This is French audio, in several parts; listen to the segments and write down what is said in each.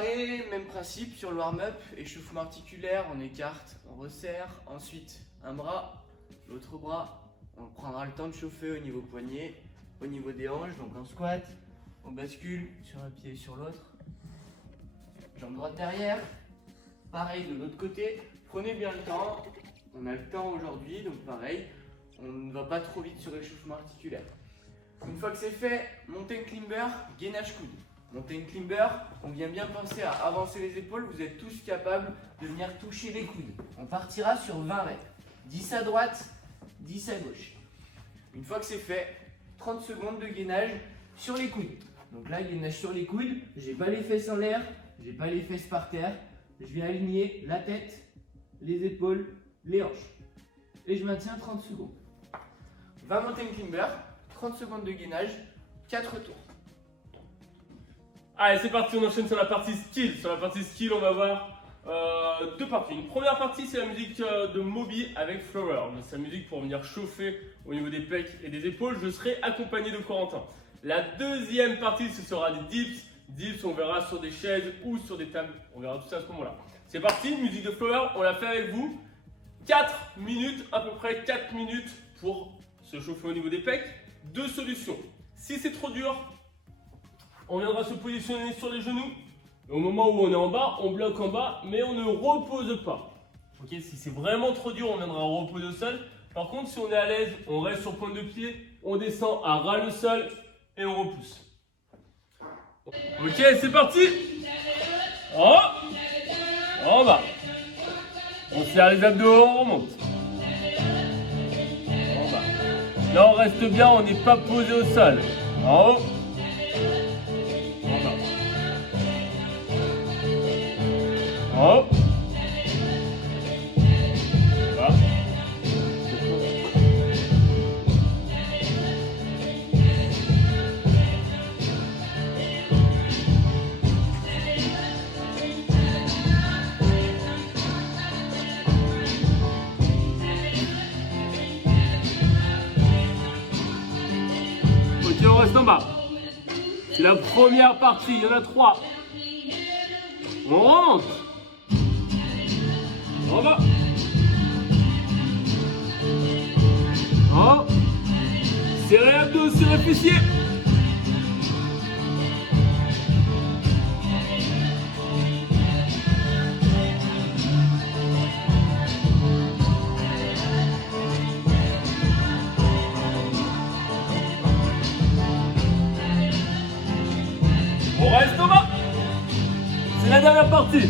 préparer, même principe sur le warm-up, échauffement articulaire, on écarte, on resserre, ensuite un bras, l'autre bras, on prendra le temps de chauffer au niveau poignet, au niveau des hanches, donc en squat, on bascule sur un pied et sur l'autre, jambe droite derrière, pareil de l'autre côté, prenez bien le temps, on a le temps aujourd'hui, donc pareil, on ne va pas trop vite sur l'échauffement articulaire. Une fois que c'est fait, mountain climber, gainage coude. Mountain climber, on vient bien penser à avancer les épaules, vous êtes tous capables de venir toucher les coudes. On partira sur 20 reps, 10 à droite, 10 à gauche. Une fois que c'est fait, 30 secondes de gainage sur les coudes. Donc là, gainage sur les coudes, j'ai pas les fesses en l'air, j'ai pas les fesses par terre, je viens aligner la tête, les épaules, les hanches. Et je maintiens 30 secondes. 20 mountain climber, 30 secondes de gainage, 4 tours. Allez, c'est parti, on enchaîne sur la partie skill. Sur la partie skill, on va voir deux parties. Une première partie, c'est la musique de Moby avec Flower. C'est la musique pour venir chauffer au niveau des pecs et des épaules. Je serai accompagné de Corentin. La deuxième partie, ce sera des dips. Dips, on verra sur des chaises ou sur des tables. On verra tout ça à ce moment-là. C'est parti, musique de Flower, on l'a fait avec vous. 4 minutes, à peu près 4 minutes pour se chauffer au niveau des pecs. Deux solutions. Si c'est trop dur, on viendra se positionner sur les genoux. Et au moment où on est en bas, on bloque en bas, mais on ne repose pas. Ok, si c'est vraiment trop dur, on viendra reposer au sol. Par contre, si on est à l'aise, on reste sur pointe de pied, on descend à ras le sol et on repousse. Ok, c'est parti. En haut, en bas. On serre les abdos, on remonte. En bas. Là, on reste bien, on n'est pas posé au sol. En haut. En haut. Là. Ok, on reste en bas. C'est la première partie, il y en a 3. On remonte. En bas. En haut. Serrez abdos, serrez fessiers. On reste en bas. C'est la dernière partie.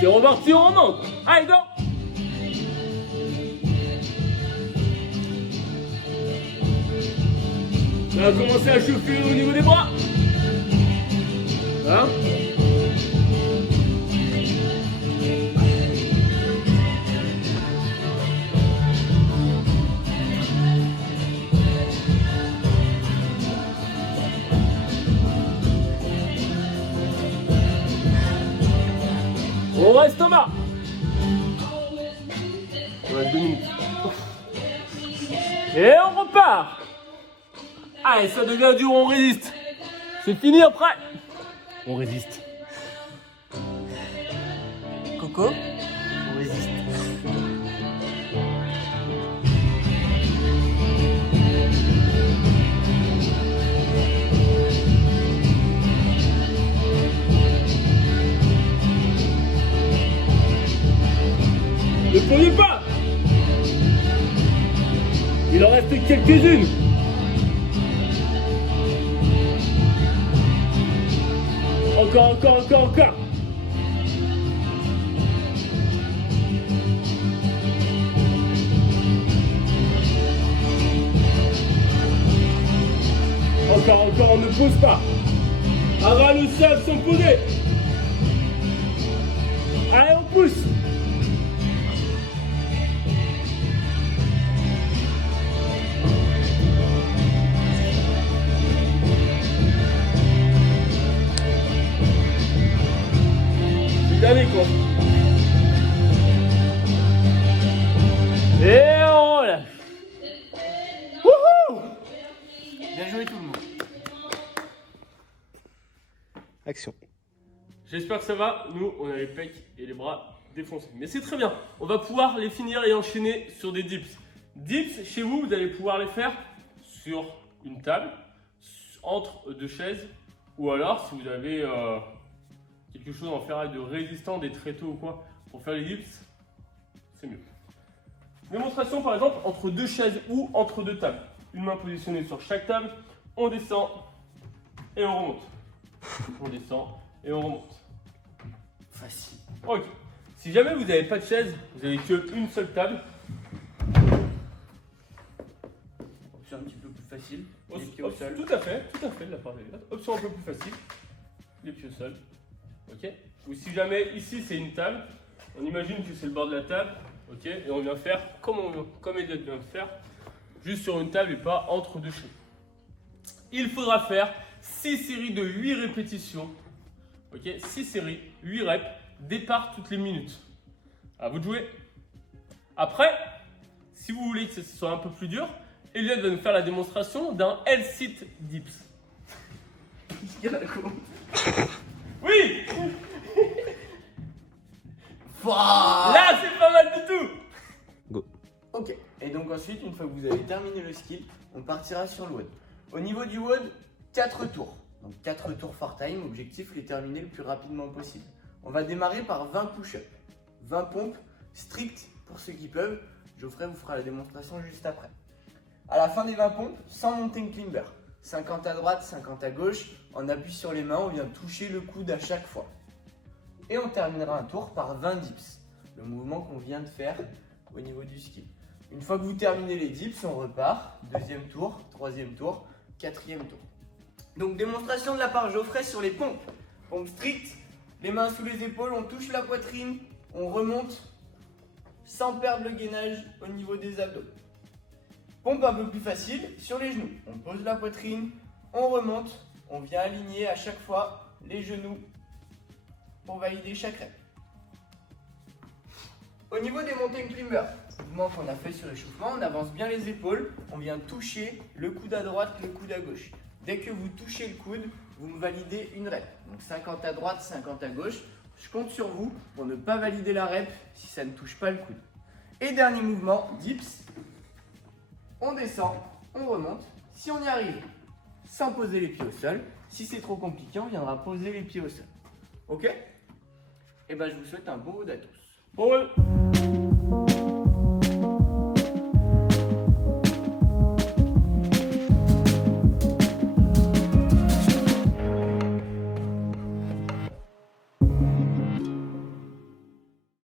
C'est reparti, on remonte. Allez, go. Ça va commencer à chauffer au niveau des bras. Hein? On reste en bas. Il reste 2 minutes. Et on repart. Allez, ça devient dur, on résiste. C'est fini après. On résiste. Coco, on résiste. Ne prenez pas. Il en reste quelques-unes. Encore. Encore, on ne pose pas. À ras le sol sans poser. Allez, on pousse. Allez quoi. Et on relâche. Wouhou! Bien joué tout le monde. Action. J'espère que ça va. Nous, on a les pecs et les bras défoncés. Mais c'est très bien. On va pouvoir les finir et enchaîner sur des dips. Dips, chez vous, vous allez pouvoir les faire sur une table, entre deux chaises, ou alors si vous avez quelque chose en ferraille de résistant, des tréteaux ou quoi, pour faire les dips, c'est mieux. Démonstration par exemple entre deux chaises ou entre deux tables. Une main positionnée sur chaque table, on descend et on remonte. On descend et on remonte. Facile. Ok. Si jamais vous n'avez pas de chaise, vous n'avez qu'une seule table. Option un petit peu plus facile. Les pieds au Option, sol. tout à fait, de la part des gars. Option un peu plus facile. Les pieds au sol. Ok. Ou si jamais ici c'est une table, on imagine que c'est le bord de la table. Ok. Et on vient faire comme Elliot vient de faire, juste sur une table et pas entre deux chaises. Il faudra faire 6 séries de 8 répétitions. Ok. 6 séries, 8 reps. Départ toutes les minutes. À vous de jouer. Après, si vous voulez que ce soit un peu plus dur, Elliot va nous faire la démonstration d'un L-sit dips. Oui. Là, c'est pas mal du tout. Ok, et donc ensuite, une fois que vous avez terminé le skill, on partira sur le WOD. Au niveau du WOD, 4 tours. Donc 4 tours for time, objectif les terminer le plus rapidement possible. On va démarrer par 20 push-ups, 20 pompes, strictes pour ceux qui peuvent. Geoffrey vous fera la démonstration juste après. À la fin des 20 pompes, sans mountain climber, 50 à droite, 50 à gauche, on appuie sur les mains, on vient toucher le coude à chaque fois. Et on terminera un tour par 20 dips, le mouvement qu'on vient de faire au niveau du skill. Une fois que vous terminez les dips, on repart, deuxième tour, troisième tour, quatrième tour. Donc démonstration de la part Geoffrey sur les pompes. Pompes strictes, les mains sous les épaules, on touche la poitrine, on remonte sans perdre le gainage au niveau des abdos. Pompe un peu plus facile sur les genoux. On pose la poitrine, on remonte, on vient aligner à chaque fois les genoux pour valider chaque rep. Au niveau des mountain climbers, mouvement qu'on a fait sur l'échauffement, on avance bien les épaules, on vient toucher le coude à droite, le coude à gauche. Dès que vous touchez le coude, vous me validez une rep. Donc 50 à droite, 50 à gauche. Je compte sur vous pour ne pas valider la rep si ça ne touche pas le coude. Et dernier mouvement, dips. On descend, on remonte. Si on y arrive, sans poser les pieds au sol. Si c'est trop compliqué, on viendra poser les pieds au sol. Ok? Et ben je vous souhaite un bon WOD à tous. Bon, ouais.